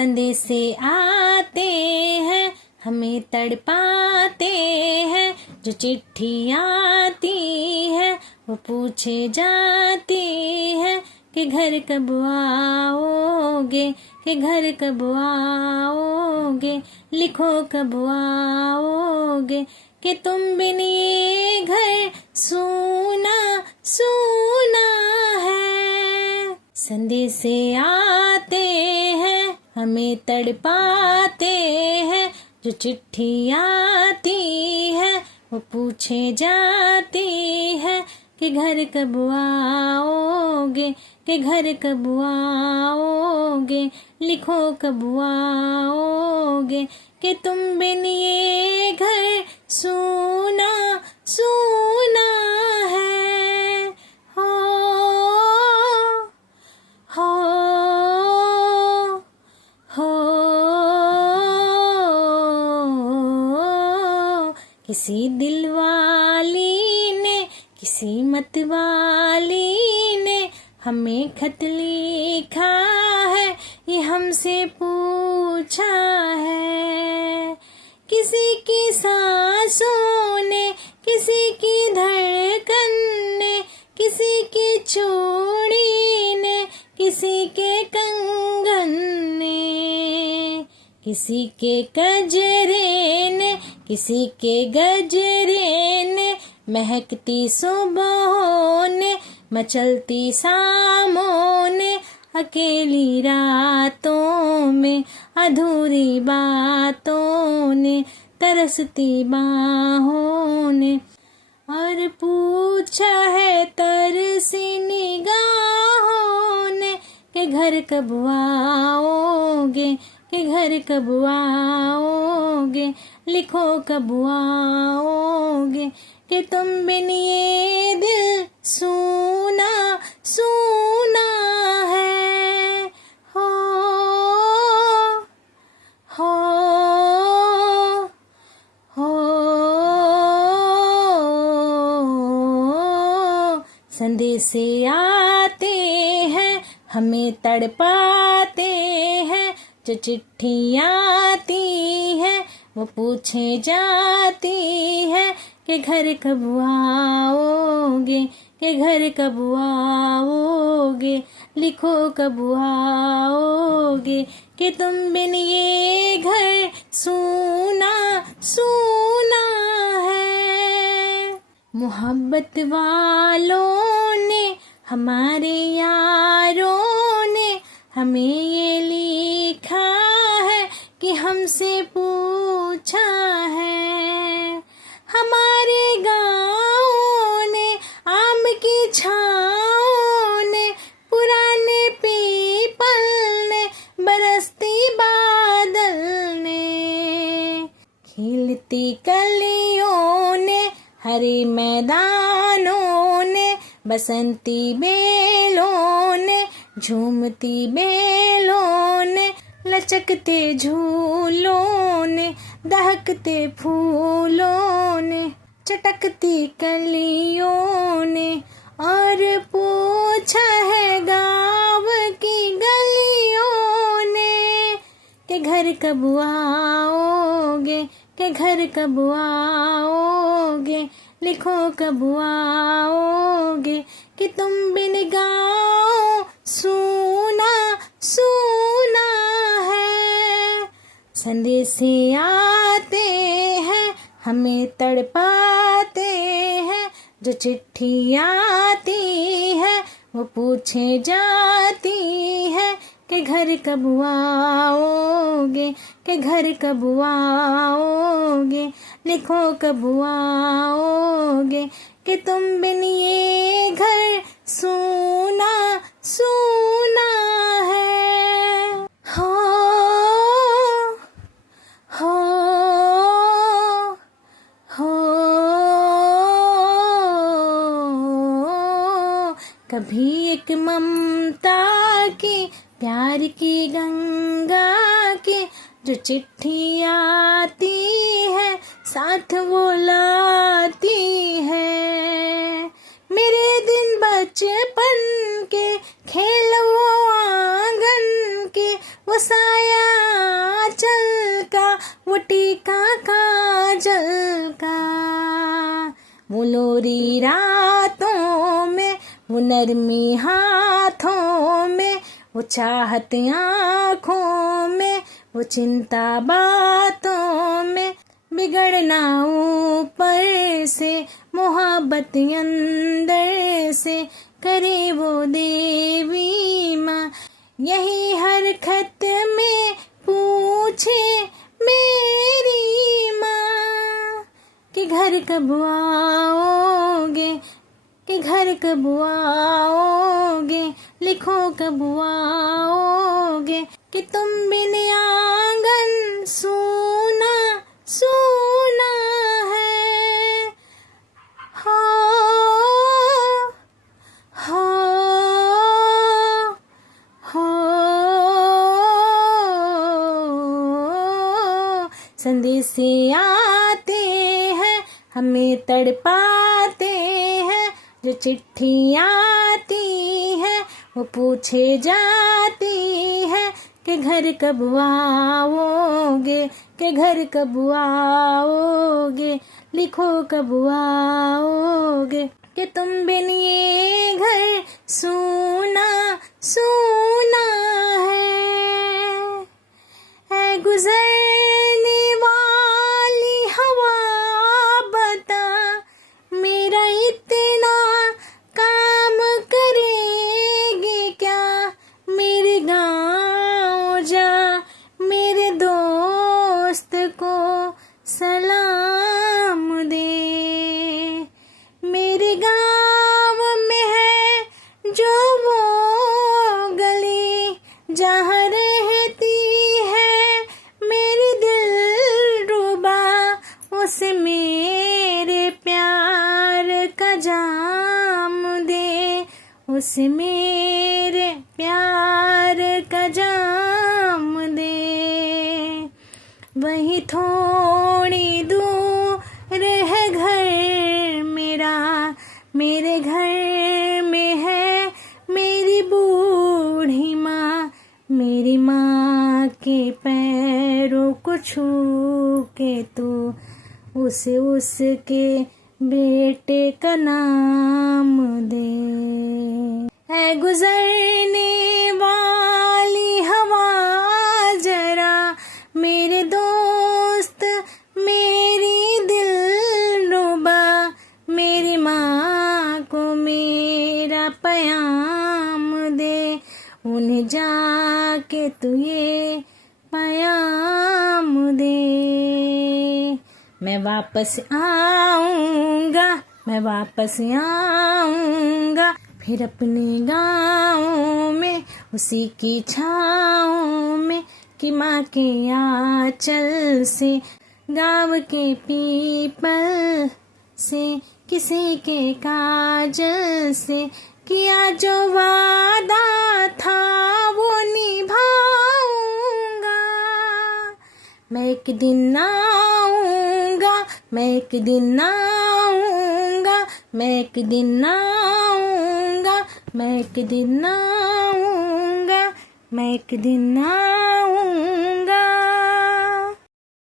संदेशे आते हैं हमें तड़पाते हैं, जो चिट्ठी आती है वो पूछे जाती है कि घर कब आओगे, कि घर कब आओगे, लिखो कब आओगे, कि तुम बिन ये घर सूना सूना है। संदेशे आते हैं हमें तड़पाते हैं, जो चिट्ठी आती है वो पूछे जाती है कि घर कब आओगे, कि घर कब आओगे, लिखो कब आओगे, कि तुम बिन ये घर सूना सूना है। हो हो हो किसी दिलवाली ने किसी मतवाली ने हमें खत लिखा है, ये हमसे पूछा है। किसी की सांसों ने, किसी की धड़कन ने, किसी की चूड़ी ने, किसी के कंगन ने, किसी के गजरे ने, किसी के गजरे ने, महकती सुबहों ने, मचलती शामों ने, अकेली रातों में अधूरी बातों ने, तरसती बाहों ने, और पूछा है तरसी निगाहों ने कि घर कब आओगे, कि घर कब आओगे, लिखो कब आओगे, कि तुम बिन ये दिल सूना सूना है। हो हो हो संदेशे आते हैं हमें तड़पाते हैं, जो चिट्ठी आती है वो पूछे जाती है कि घर कब आओगे, कि घर कब आओगे, लिखो कब आओगे, कि तुम बिन ये घर सूना सूना है। मोहब्बत वालों ने, हमारे यारों ने हमें ये लिखा है कि हमसे पूछा है। हमारे गाँव ने, आम की छाँव ने, पुराने पीपल ने, बरसती बादल ने, खिलती कलियों ने, हरे मैदानों ने, बसंती बेलों ने, झूमती बेलों ने, लचकते झूलों ने, दहकते फूलों ने, चटकती कलियों ने, और पूछा है गाँव की गलियों ने कि घर कब आओगे, कि घर कब आओगे, लिखो कब आओगे, कि तुम बिन गाँव सूना सूना है। संदेशे आते हैं हमें तड़पाते हैं, जो चिट्ठी आती है वो पूछे जाती है कि घर कब आओगे, कि घर कब आओगे, लिखो कब आओगे, कि तुम बिन ये घर सूना सूना है। हो हो हो कभी एक ममता की, प्यार की गंगा की, जो चिट्ठी आती है साथ वो लाती है। मेरे दिन बचपन के, खेल वो आंगन के, वो साया वो टीका काजल का, वो लोरी रातों में, वो नरमी हाथों में, वो चाहत आँखों में, वो चिंता बातों में, बिगड़ना ऊपर से, मोहब्बत अंदर से, करे वो देवी माँ। यही हर खत में पूछे मेरी माँ कि घर कब आओगे, कि घर कब आओगे, लिखो कब आओगे, कि तुम बिन आंगन सूना सूना है। हो हो हो संदेशे आते हैं, हमें तड़पाते हैं, जो चिट्ठी आती है वो पूछे जाती है कि घर कब आओगे, कि घर कब आओगे, लिखो कब आओगे, कि तुम बिन ये घर सूना सूना है गुजरने वाली हवा बता, मेरा इतना काम करेगी क्या, मेरे गाँव जा, मेरे दोस्त को सलाम दे। मेरे गाँव में है जो वो गली, जहाँ रहती है मेरी दिलरुबा, उसे मेरे प्यार का जाम दे, उसे मेरे प्यार का जाम दे। वही थोड़ी दूर है घर मेरा, मेरे घर में है मेरी बूढ़ी माँ, मेरी माँ के पैरों को छू के तू उसे उसके बेटे का नाम दे। है गुजरने वाली हवा जरा, मेरे दोस्त मेरी दिलरुबा, मेरी माँ को मेरा पयाम दे, उन्हें जाके तू ये पयाम दे। मैं वापस आऊँगा, मैं वापस आऊँगा, फिर अपने गाँव में, उसी की छाँव में, कि माँ के आँचल से, गाँव के पीपल से, किसी के काजल से, किया जो वादा था वो निभाऊंगा। मैं एक दिन आऊँगा, मैं एक दिन आऊँगा, मैं एक दिन आऊँगा, मैं एक दिन आऊँगा, मैं एक दिन आऊँगा।